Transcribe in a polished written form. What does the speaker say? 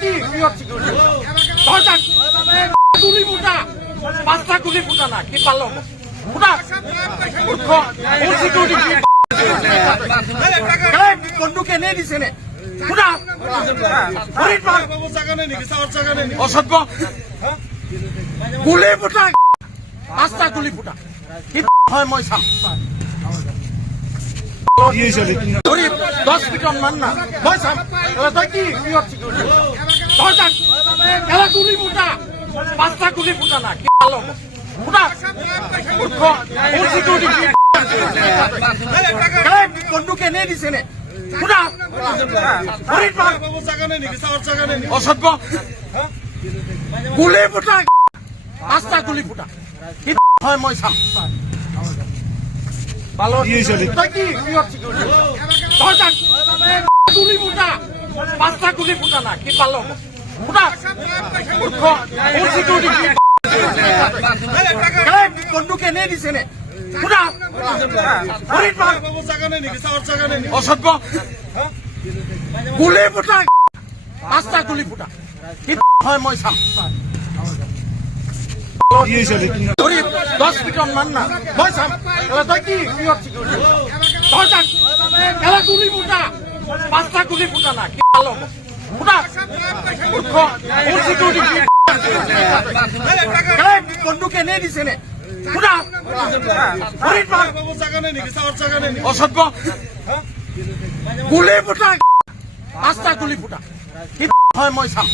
কি গুলি ফুটা 5টা গুলি ফুটা না কি পারলো ফুটা বন্দুক এনে দিছে নে ফুটা অসভ্য গুলি ফুটা 5টা গুলি ফুটা কি হয় মই চাম 10 ফিটন মান না মই চাম তই কি গুলি ফুটা 5টা গুলি ফুটা না কি পারলো ফুটা বন্দুক এনে দিছে নে ফুটা অসভ্য গুলি ফুটা 5টা গুলি ফুটা কি হয় মই চাম তই কি গুলি ফুটা 5টা গুলি ফুটা না কি পারলো ফুটা বন্দুক এনে দিছে নে ফুটা অসভ্য গুলি ফুটা 5টা গুলি ফুটা কি হয় মই চাম 10 ফিটন মান না মই চাম তই কি গুলি ফুটা 5টা গুলি ফুটা না কি পারলো ফুটা বন্দুক এনে দিছে নে ফুটা অসভ্য গুলি ফুটা 5টা গুলি ফুটা কি হয় মই চাম